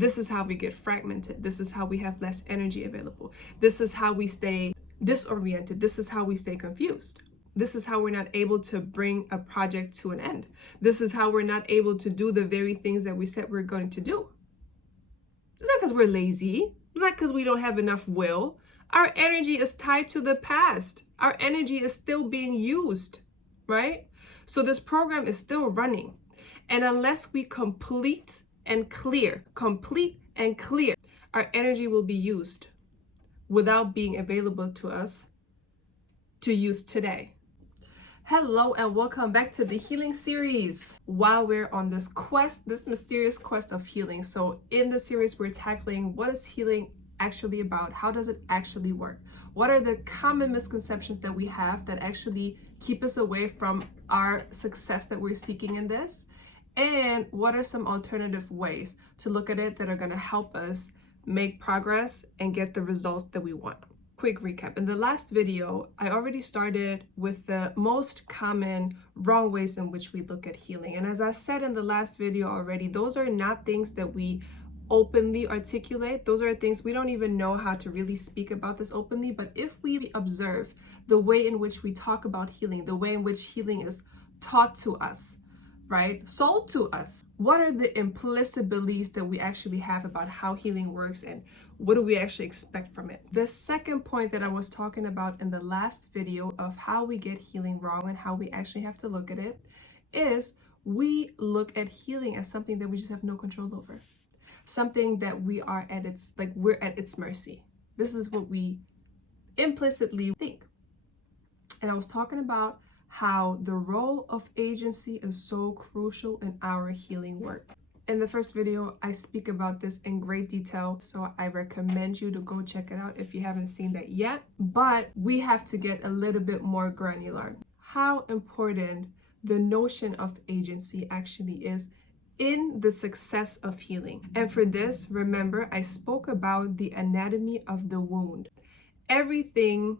This is how we get fragmented. This is how we have less energy available. This is how we stay disoriented. This is how we stay confused. This is how we're not able to bring a project to an end. This is how we're not able to do the very things that we said we're going to do. It's not because we're lazy. It's not because we don't have enough will. Our energy is tied to the past. Our energy is still being used, right? So this program is still running. And unless we complete and clear, our energy will be used without being available to us to use today. Hello and welcome back to the healing series. While we're on this quest, this mysterious quest of healing. So in the series, we're tackling what is healing actually about? How does it actually work? What are the common misconceptions that we have that actually keep us away from our success that we're seeking in this? And what are some alternative ways to look at it that are going to help us make progress and get the results that we want? Quick recap. In the last video, I already started with the most common wrong ways in which we look at healing. And as I said in the last video already, those are not things that we openly articulate. Those are things we don't even know how to really speak about this openly. But if we observe the way in which we talk about healing, the way in which healing is taught to us, right? Sold to us. What are the implicit beliefs that we actually have about how healing works and what do we actually expect from it? The second point that I was talking about in the last video of how we get healing wrong and how we actually have to look at it is we look at healing as something that we just have no control over. Something that we are at we're at its mercy. This is what we implicitly think. And I was talking about how the role of agency is so crucial in our healing work. In the first video, I speak about this in great detail, so I recommend you to go check it out if you haven't seen that yet. But we have to get a little bit more granular. How important the notion of agency actually is in the success of healing. And for this, remember, I spoke about the anatomy of the wound. Everything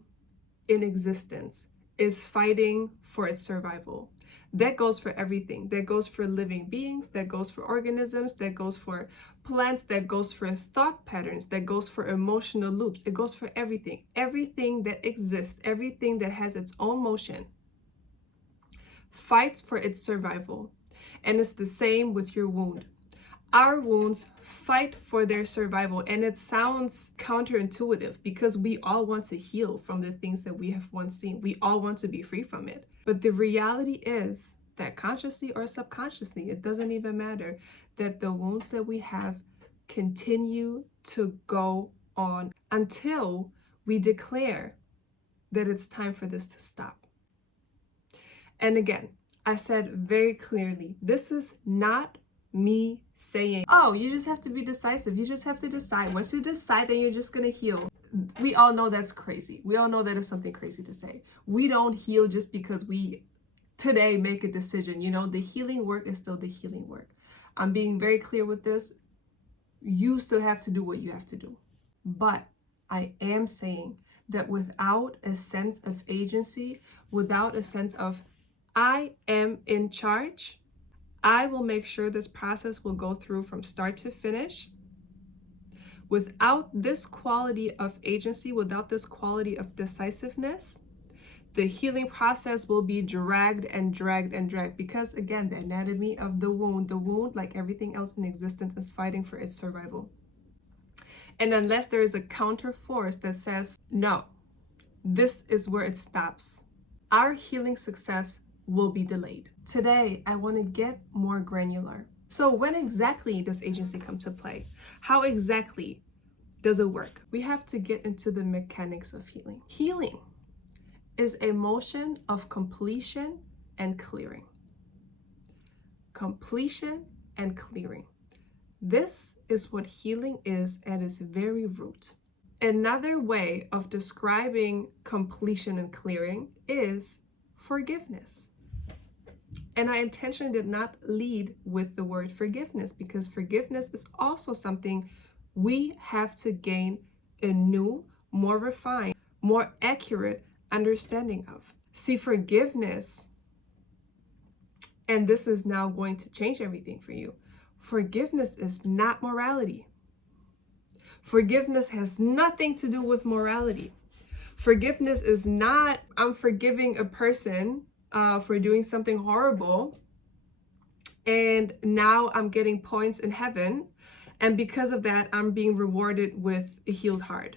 in existence is fighting for its survival. That goes for everything. That goes for living beings, that goes for organisms, that goes for plants, that goes for thought patterns, that goes for emotional loops. It goes for everything. Everything that exists, everything that has its own motion fights for its survival. And it's the same with your wound. Our wounds fight for their survival, and it sounds counterintuitive because we all want to heal from the things that we have once seen. We all want to be free from it. But the reality is that consciously or subconsciously, it doesn't even matter, that the wounds that we have continue to go on until we declare that it's time for this to stop. And again, I said very clearly, this is not me saying, oh, you just have to be decisive. You just have to decide. Once you decide, then you're just going to heal. We all know that's crazy. We all know that is something crazy to say. We don't heal just because we today make a decision. You know, the healing work is still the healing work. I'm being very clear with this. You still have to do what you have to do. But I am saying that without a sense of agency, without a sense of I am in charge, I will make sure this process will go through from start to finish. Without this quality of agency, without this quality of decisiveness, the healing process will be dragged and dragged and dragged because, again, the anatomy of the wound, like everything else in existence, is fighting for its survival. And unless there is a counter force that says, no, this is where it stops, our healing success will be delayed. Today, I want to get more granular. So when exactly does agency come to play? How exactly does it work? We have to get into the mechanics of healing. Healing is a motion of completion and clearing. Completion and clearing. This is what healing is at its very root. Another way of describing completion and clearing is forgiveness. And I intentionally did not lead with the word forgiveness because forgiveness is also something we have to gain a new, more refined, more accurate understanding of. See, forgiveness, and this is now going to change everything for you. Forgiveness is not morality. Forgiveness has nothing to do with morality. Forgiveness is not, I'm forgiving a person for doing something horrible, and now I'm getting points in heaven, and because of that, I'm being rewarded with a healed heart.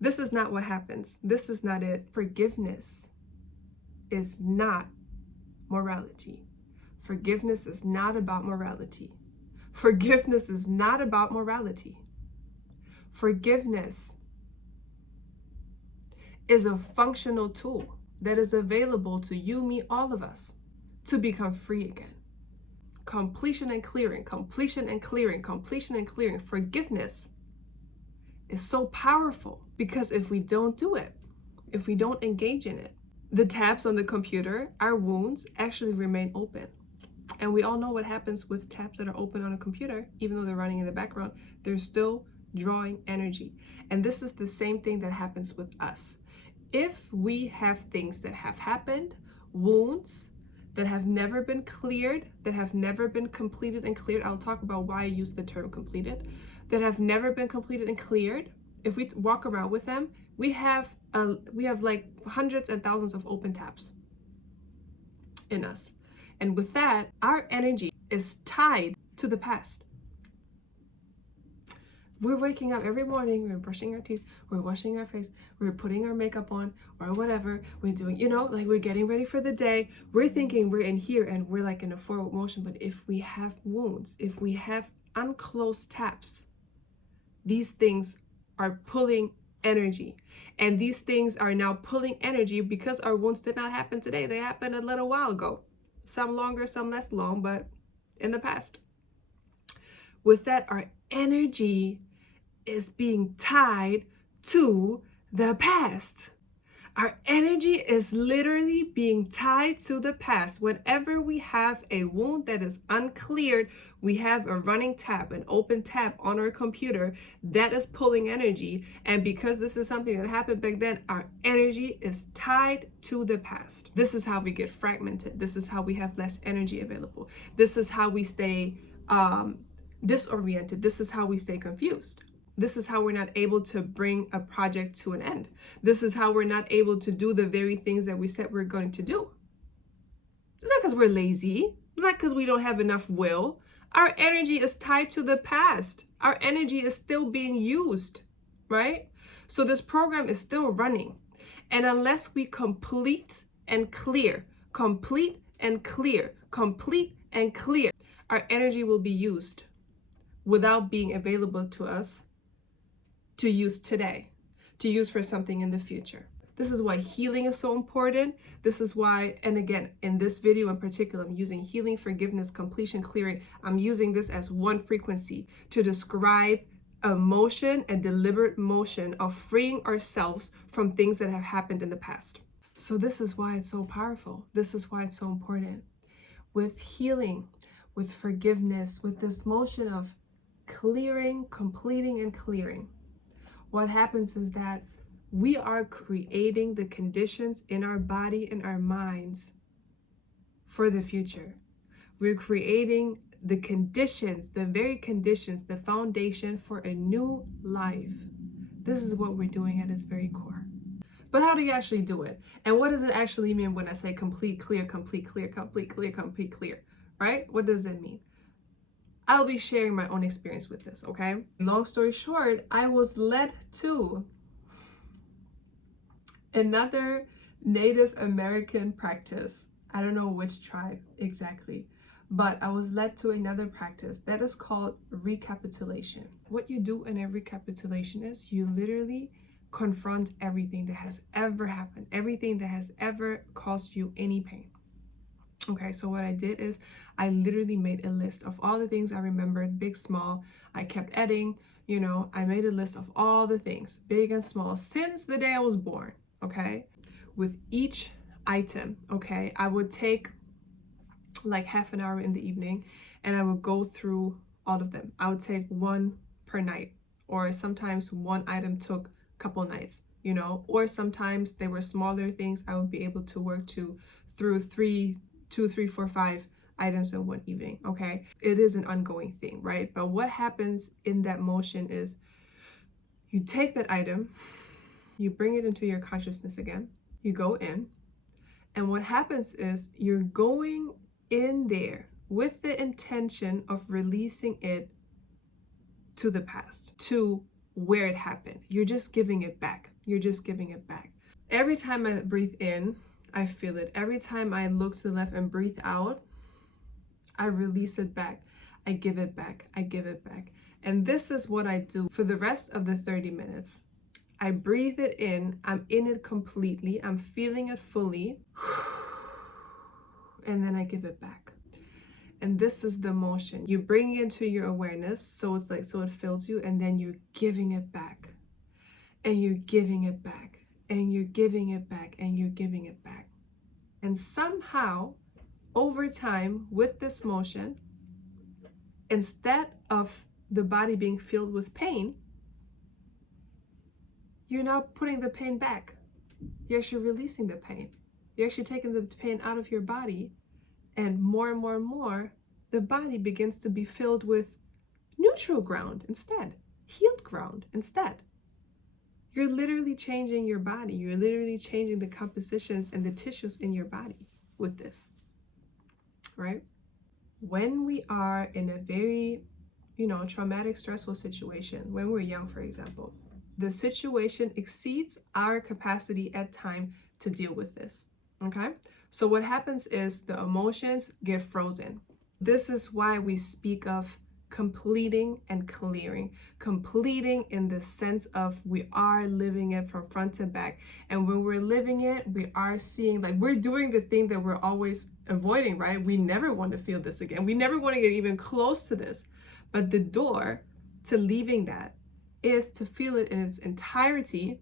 This is not what happens. This is not it. Forgiveness is not morality. Forgiveness is not about morality. Forgiveness is not about morality. Forgiveness is a functional tool that is available to you, me, all of us to become free again. Completion and clearing, completion and clearing, completion and clearing. Forgiveness is so powerful because if we don't do it, if we don't engage in it, the tabs on the computer, our wounds actually remain open. And we all know what happens with tabs that are open on a computer, even though they're running in the background, they're still drawing energy. And this is the same thing that happens with us. If we have things that have happened, wounds that have never been cleared, that have never been completed and cleared, I'll talk about why I use the term completed, that have never been completed and cleared, if we walk around with them, we have like hundreds and thousands of open tabs in us. And with that, our energy is tied to the past. We're waking up every morning, we're brushing our teeth, we're washing our face, we're putting our makeup on or whatever we're doing, like we're getting ready for the day. We're thinking we're in here and we're like in a forward motion. But if we have wounds, if we have unclosed taps, these things are pulling energy. And these things are now pulling energy because our wounds did not happen today. They happened a little while ago. Some longer, some less long, but in the past. With that, our energy is being tied to the past. Our energy is literally being tied to the past. Whenever we have a wound that is uncleared, we have a running tab, an open tab on our computer that is pulling energy. And because this is something that happened back then, our energy is tied to the past. This is how we get fragmented. This is how we have less energy available. This is how we stay disoriented. This is how we stay confused. This is how we're not able to bring a project to an end. This is how we're not able to do the very things that we said we're going to do. It's not because we're lazy. It's not because we don't have enough will. Our energy is tied to the past. Our energy is still being used, right? So this program is still running. And unless we complete and clear, complete and clear, complete and clear, our energy will be used without being available to us to use today, to use for something in the future. This is why healing is so important. This is why, and again, in this video in particular, I'm using healing, forgiveness, completion, clearing. I'm using this as one frequency to describe a motion, a deliberate motion of freeing ourselves from things that have happened in the past. So this is why it's so powerful. This is why it's so important. With healing, with forgiveness, with this motion of clearing, completing, and clearing, what happens is that we are creating the conditions in our body and our minds for the future. We're creating the conditions, the very conditions, the foundation for a new life. This is what we're doing at its very core. But how do you actually do it? And what does it actually mean when I say complete, clear, complete, clear, complete, clear, complete, clear, right? What does it mean? I'll be sharing my own experience with this, okay? Long story short, I was led to another Native American practice. I don't know which tribe exactly, but I was led to another practice that is called recapitulation. What you do in a recapitulation is you literally confront everything that has ever happened, everything that has ever caused you any pain. Okay, so what I did is I literally made a list of all the things I remembered, big, small. I kept adding, I made a list of all the things, big and small, since the day I was born, okay? With each item, okay, I would take like half an hour in the evening and I would go through all of them. I would take one per night, or sometimes one item took a couple nights, or sometimes they were smaller things. I would be able to work through 2, 3, 4, 5 items in one evening, okay? It is an ongoing thing, right? But what happens in that motion is you take that item, you bring it into your consciousness again, you go in, and what happens is you're going in there with the intention of releasing it to the past, to where it happened. You're just giving it back. You're just giving it back. Every time I breathe in, I feel it. Every time I look to the left and breathe out, I release it back. I give it back. I give it back. And this is what I do for the rest of the 30 minutes. I breathe it in. I'm in it completely. I'm feeling it fully. And then I give it back. And this is the motion. You bring it into your awareness, so it's like, so it fills you, and then you're giving it back. And you're giving it back. And you're giving it back. And you're giving it back. And somehow, over time, with this motion, instead of the body being filled with pain, you're now putting the pain back. You're actually releasing the pain. You're actually taking the pain out of your body, and more, the body begins to be filled with neutral ground instead, healed ground instead. You're literally changing your body. You're literally changing the compositions and the tissues in your body with this, right? When we are in a very, traumatic, stressful situation, when we're young, for example, the situation exceeds our capacity at time to deal with this, okay? So what happens is the emotions get frozen. This is why we speak of completing and clearing. Completing in the sense of we are living it from front to back. And when we're living it, we are seeing, like, we're doing the thing that we're always avoiding, right? We never want to feel this again. We never want to get even close to this. But the door to leaving that is to feel it in its entirety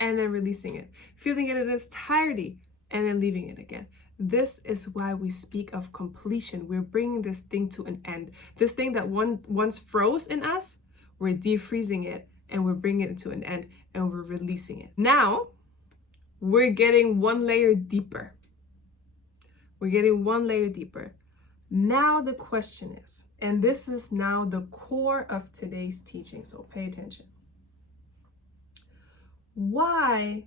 and then releasing it. Feeling it in its entirety and then leaving it again. This is why we speak of completion. We're bringing this thing to an end. This thing that once froze in us, we're defreezing it and we're bringing it to an end and we're releasing it. Now, we're getting one layer deeper. We're getting one layer deeper. Now the question is, and this is now the core of today's teaching, so pay attention. Why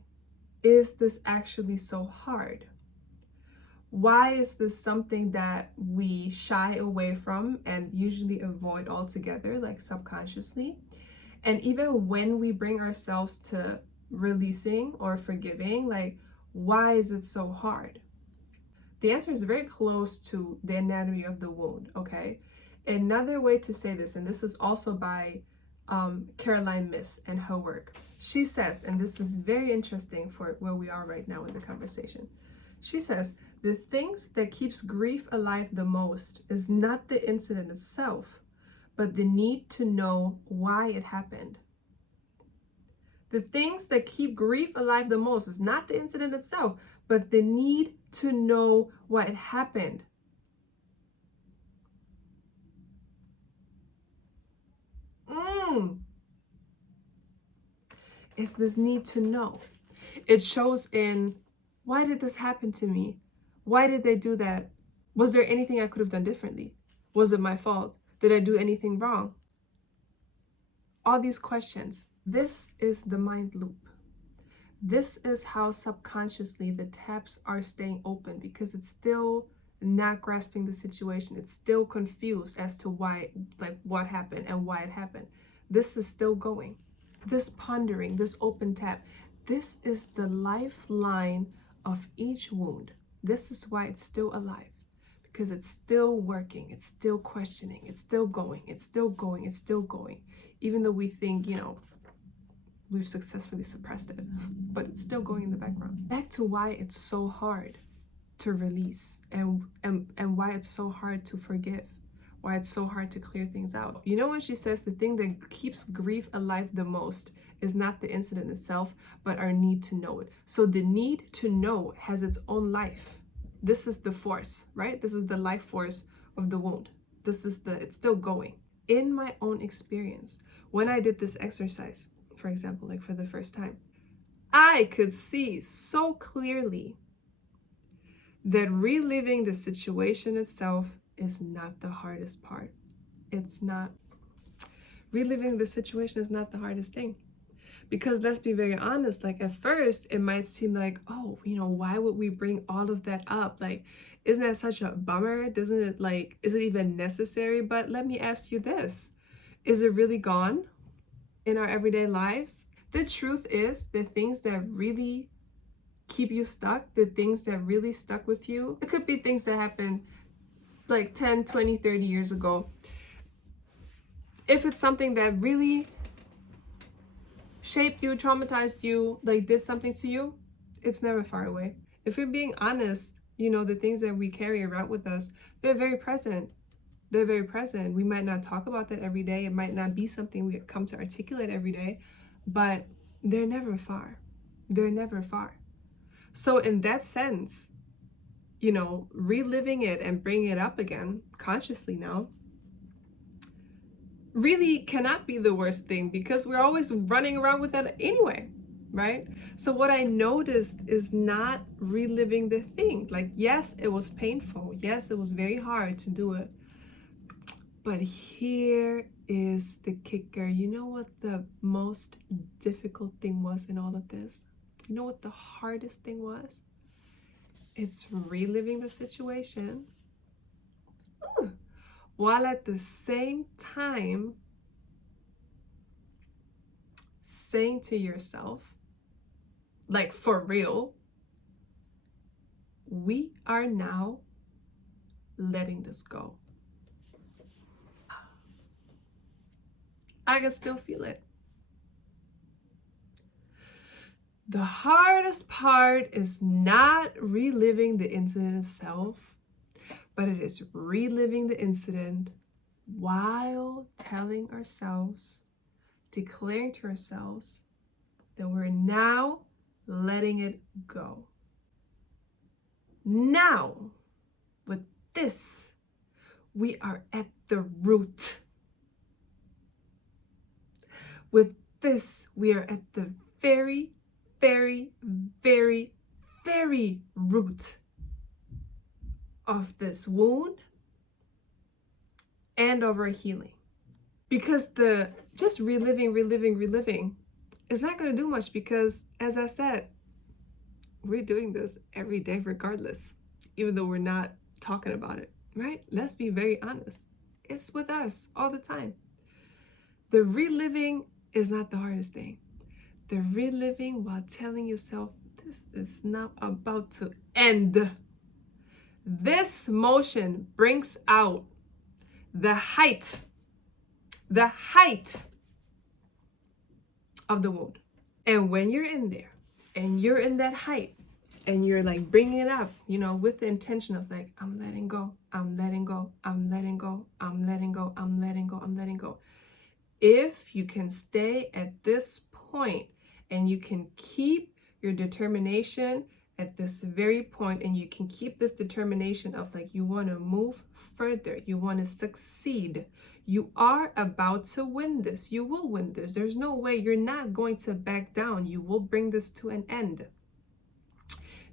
is this actually so hard? Why is this something that we shy away from and usually avoid altogether, like subconsciously? And even when we bring ourselves to releasing or forgiving, like, why is it so hard? The answer is very close to the anatomy of the wound, okay? Another way to say this, and this is also by Caroline Myss and her work. She says, and this is very interesting for where we are right now in the conversation. She says, the things that keeps grief alive the most is not the incident itself, but the need to know why it happened. The things that keep grief alive the most is not the incident itself, but the need to know why it happened. It's this need to know. It shows in, why did this happen to me? Why did they do that? Was there anything I could have done differently? Was it my fault? Did I do anything wrong? All these questions. This is the mind loop. This is how subconsciously the taps are staying open, because it's still not grasping the situation. It's still confused as to why, like, what happened and why it happened. This is still going. This pondering, this open tap, this is the lifeline of each wound. This is why it's still alive, because it's still working, it's still questioning, it's still going, it's still going, it's still going. Even though we think, we've successfully suppressed it, but it's still going in the background. Back to why it's so hard to release and why it's so hard to forgive, why it's so hard to clear things out. When she says the thing that keeps grief alive the most is not the incident itself, but our need to know it. So the need to know has its own life. This is the force, right? This is the life force of the wound. It's still going. In my own experience, when I did this exercise, for example, like for the first time, I could see so clearly that reliving the situation itself is not the hardest part. It's not. Reliving the situation is not the hardest thing. Because let's be very honest, like at first it might seem like, oh, why would we bring all of that up? Like, isn't that such a bummer? Doesn't it, like, is it even necessary? But let me ask you this. Is it really gone in our everyday lives? The truth is, the things that really keep you stuck, the things that really stuck with you, it could be things that happened like 10, 20, 30 years ago. If it's something that really shaped you, traumatized you, like did something to you, it's never far away. If we're being honest, the things that we carry around with us, they're very present. They're very present. We might not talk about that every day. It might not be something we come to articulate every day, but they're never far. They're never far. So in that sense, reliving it and bringing it up again consciously now really cannot be the worst thing, because we're always running around with that anyway, right? So what I noticed is not reliving the thing. Like, yes, it was painful. Yes, it was very hard to do it. But here is the kicker. You know what the most difficult thing was in all of this? You know what the hardest thing was? It's reliving the situation. While at the same time saying to yourself, like for real, we are now letting this go. I can still feel it. The hardest part is not reliving the incident itself, but it is reliving the incident while telling ourselves, declaring to ourselves that we're now letting it go. Now, with this, we are at the root. With this, we are at the very, very, very, very root of this wound and of our healing. Because the just reliving is not going to do much, because, as I said, we're doing this every day regardless, even though we're not talking about it, right? Let's be very honest. It's with us all the time. The reliving is not the hardest thing. The reliving while telling yourself, this is not about to end. This motion brings out the height of the wound. And when you're in there and you're in that height and you're like bringing it up, with the intention of like, I'm letting go, I'm letting go, I'm letting go, I'm letting go, I'm letting go, I'm letting go. If you can stay at this point and you can keep your determination at this very point, and you can keep this determination of like, you want to move further, you want to succeed, you are about to win this, you will win this, there's no way, you're not going to back down, you will bring this to an end.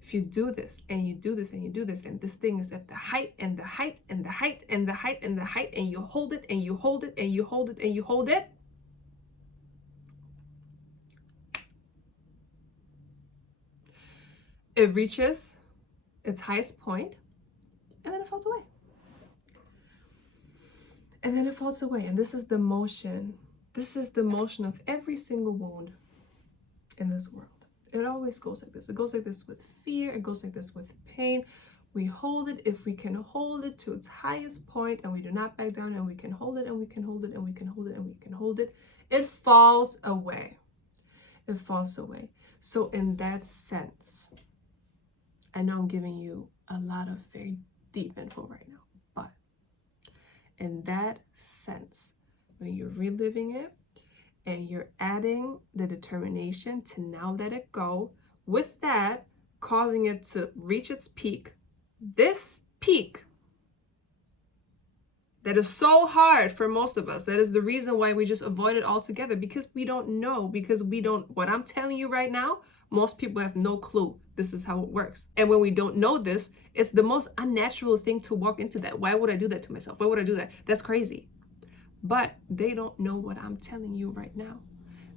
If you do this and you do this and you do this, and this thing is at the height and the height and the height and the height and the height, and you hold it and you hold it and you hold it and you hold it, it reaches its highest point, and then it falls away. And then it falls away. And this is the motion. This is the motion of every single wound in this world. It always goes like this. It goes like this with fear. It goes like this with pain. We hold it if we can hold it to its highest point, and we do not back down, and we can hold it, and we can hold it, and we can hold it, and we can hold it. It falls away. It falls away. So in that sense, I know I'm giving you a lot of very deep info right now, but in that sense, when you're reliving it and you're adding the determination to now let it go, with that, causing it to reach its peak, this peak that is so hard for most of us, that is the reason why we just avoid it altogether, because we don't know, what I'm telling you right now, most people have no clue This is how it works. And when we don't know this, it's the most unnatural thing to walk into that. Why would I do that to myself? Why would I do that? That's crazy. But they don't know what I'm telling you right now.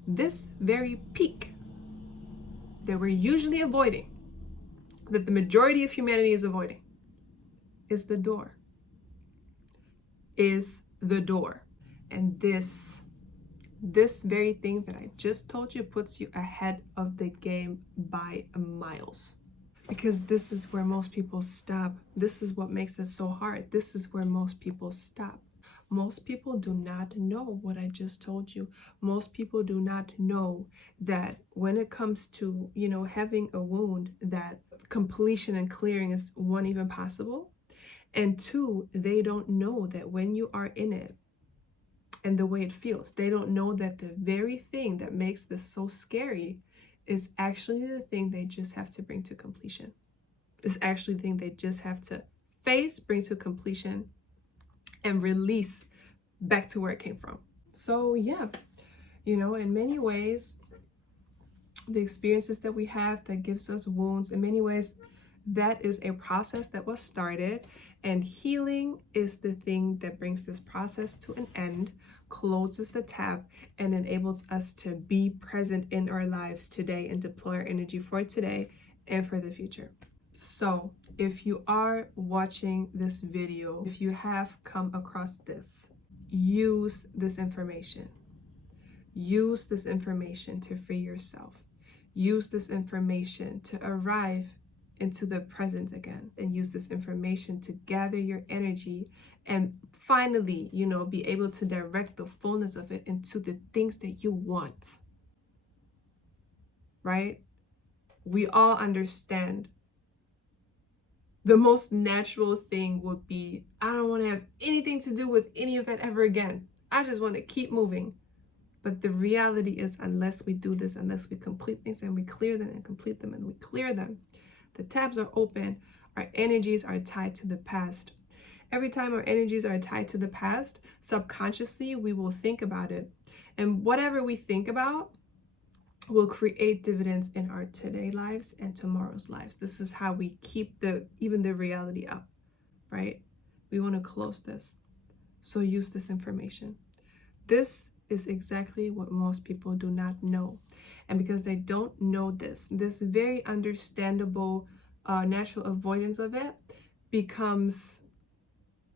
This very peak that we're usually avoiding, that the majority of humanity is avoiding, is the door. Is the door. And this very thing that I just told you puts you ahead of the game by miles. Because this is where most people stop. This is what makes it so hard. This is where most people stop. Most people do not know what I just told you. Most people do not know that when it comes to, having a wound, that completion and clearing is, one, even possible. And two, they don't know that when you are in it and the way it feels, they don't know that the very thing that makes this so scary is actually the thing they just have to bring to completion. It's actually the thing they just have to face, bring to completion, and release back to where it came from. So yeah, in many ways, the experiences that we have that gives us wounds, in many ways, that is a process that was started, and healing is the thing that brings this process to an end, closes the tab, and enables us to be present in our lives today and deploy our energy for today and for the future. So if you are watching this video, if you have come across this, use this information. Use this information to free yourself. Use this information to arrive into the present again, and use this information to gather your energy and finally, be able to direct the fullness of it into the things that you want. Right? We all understand the most natural thing would be, I don't want to have anything to do with any of that ever again. I just want to keep moving. But the reality is, unless we do this, unless we complete things and we clear them and complete them and we clear them, the tabs are open, our energies are tied to the past. Every time our energies are tied to the past, subconsciously we will think about it. And whatever we think about will create dividends in our today lives and tomorrow's lives. This is how we keep even the reality up, right? We want to close this. So use this information. This is exactly what most people do not know. And because they don't know this very understandable natural avoidance of it becomes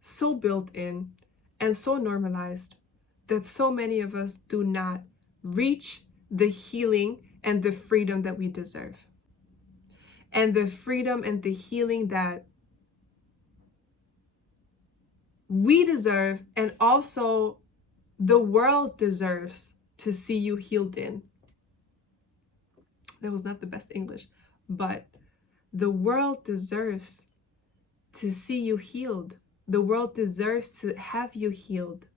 so built in and so normalized that so many of us do not reach the healing and the freedom that we deserve. And the freedom and the healing that we deserve, and also the world deserves to see you healed in. That was not the best English, but the world deserves to see you healed. The world deserves to have you healed.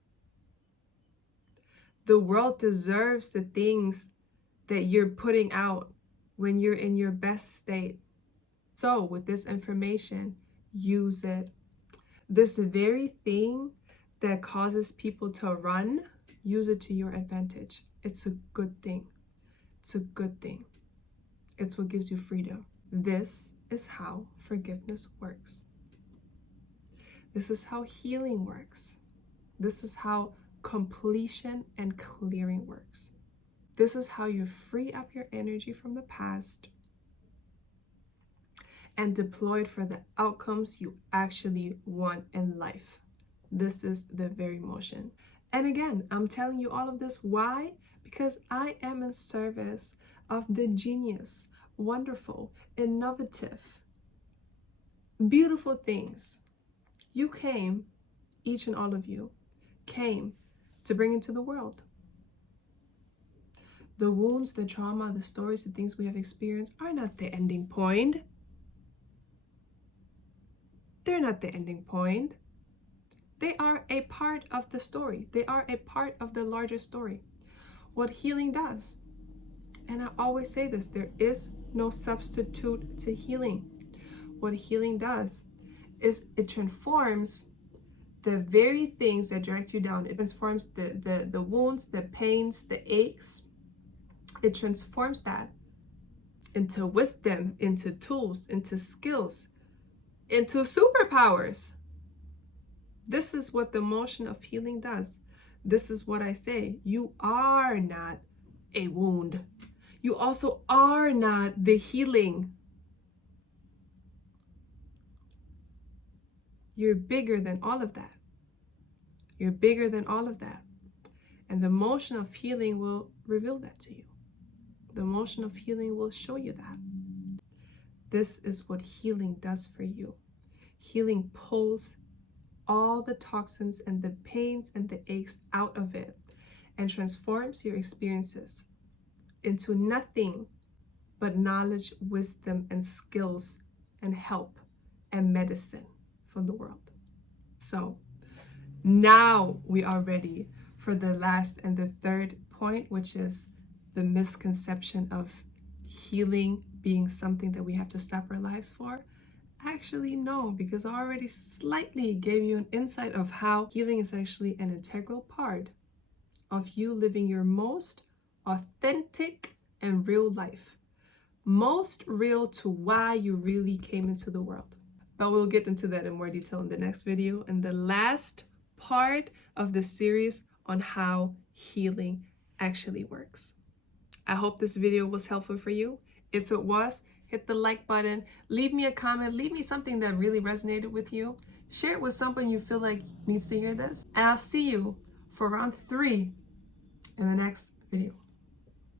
The world deserves the things that you're putting out when you're in your best state. So with this information, use it. This very thing that causes people to run, use it to your advantage. It's a good thing. It's a good thing. It's what gives you freedom. This is how forgiveness works. This is how healing works. This is how completion and clearing works. This is how you free up your energy from the past and deploy it for the outcomes you actually want in life. This is the very motion. And again, I'm telling you all of this. Why? Because I am in service of the genius, wonderful, innovative, beautiful things you came, each and all of you, came to bring into the world. The wounds, the trauma, the stories, the things we have experienced are not the ending point. They're not the ending point. They are a part of the story. They are a part of the larger story. What healing does, and I always say this, there is no substitute to healing. What healing does is it transforms the very things that dragged you down. It transforms the wounds, the pains, the aches. It transforms that into wisdom, into tools, into skills, into superpowers. This is what the motion of healing does. This is what I say. You are not a wound. You also are not the healing. You're bigger than all of that. You're bigger than all of that. And the motion of healing will reveal that to you. The motion of healing will show you that. This is what healing does for you. Healing pulls all the toxins and the pains and the aches out of it and transforms your experiences into nothing but knowledge, wisdom, and skills and help and medicine from the world. So now we are ready for the last and the third point, which is the misconception of healing being something that we have to stop our lives for. Actually, no, because I already slightly gave you an insight of how healing is actually an integral part of you living your most authentic and real life. Most real to why you really came into the world. But we'll get into that in more detail in the next video, and the last part of the series on how healing actually works. I hope this video was helpful for you. If it was, hit the like button, leave me a comment, leave me something that really resonated with you. Share it with someone you feel like needs to hear this. And I'll see you for round 3 in the next video.